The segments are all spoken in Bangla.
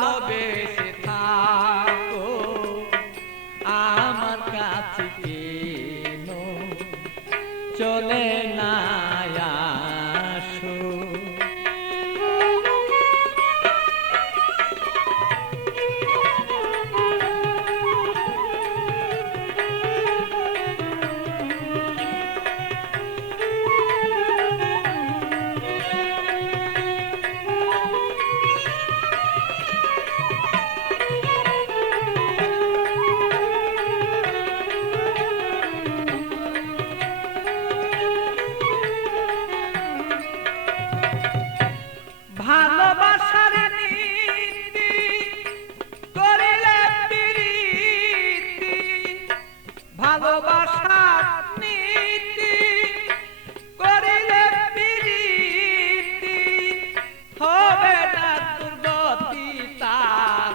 ভালোবেসে থাকো আমার কাছে কেন চলে না আসো। ভালোবাসার নীতি করিলে প্রীতি, ভালোবাসার নীতি করিলে প্রীতি হবে না দুর্গতি তার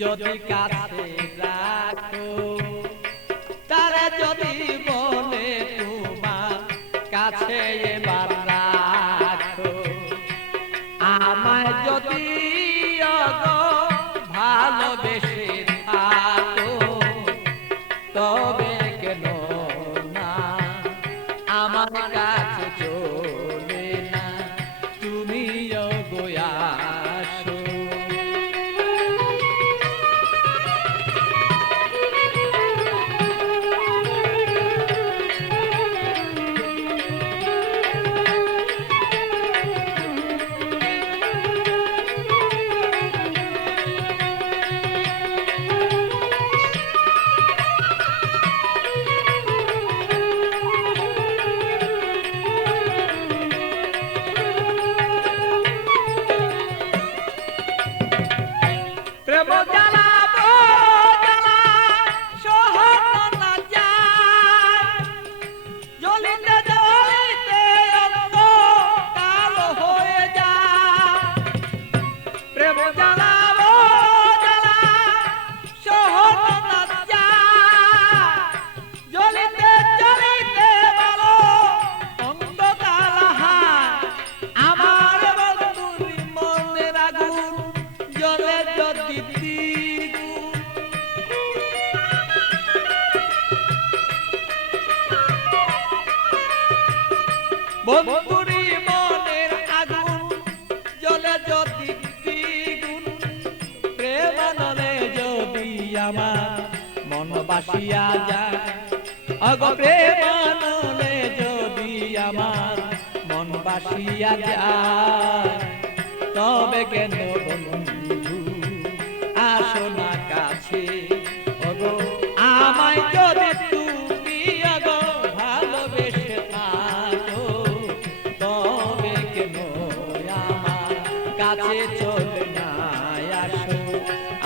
যদি কাছে রাখো, তারে যদি বলে তোমার কাছে এবার রাখো। আমায় যদি ভালোবেসে থাকো তবে কেন না আমার কাছে চলে না তুমি আসো। প্রেম জ্বালাবো জ্বালা সহন না যায়, জ্বলিতে জ্বলিতে অঙ্গ কালো হয়ে যায়। প্রেম জ্বালাবো জ্বালা সহন না যায়, জ্বলিতে জ্বলিতে বলো অঙ্গ কালো হয়। আমার বন্ধুর মনের আগুন জ্বলে যদি দ্বিগুণ, বন্ধুরি মনের আগুন জ্বলে যদি দ্বিগুণ, প্রেমানলে যদি আমার মন বাসিয়া যায়, অগ প্রেমানলে যদি আমার মন বাসিয়া যায় তবে কেন বন্ধু আসো না কাছে। ওগো আমায় যদি তুমি ওগো ভালোবেসে থাকো তবে কেন আমার কাছে চলে না আসো।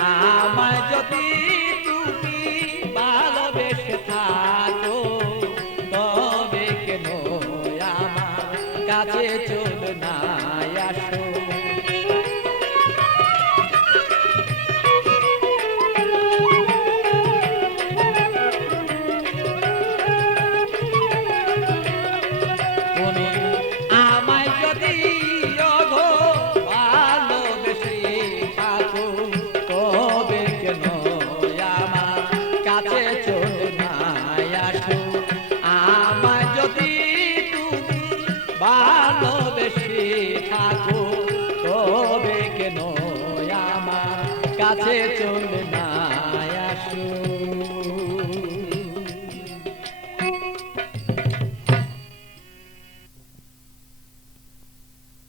আমায় যদি তুমি ভালোবেসে থাকো তবে কেন আমার কাছে চলে না আসো। আমায় যদি ভালোবেসে থাকো তবে কেন আমার কাছে চলে না আসো। আমায় যদি তুমি ভালোবেসে থাকো তবে কেন আমার কাছে চলে না আসো।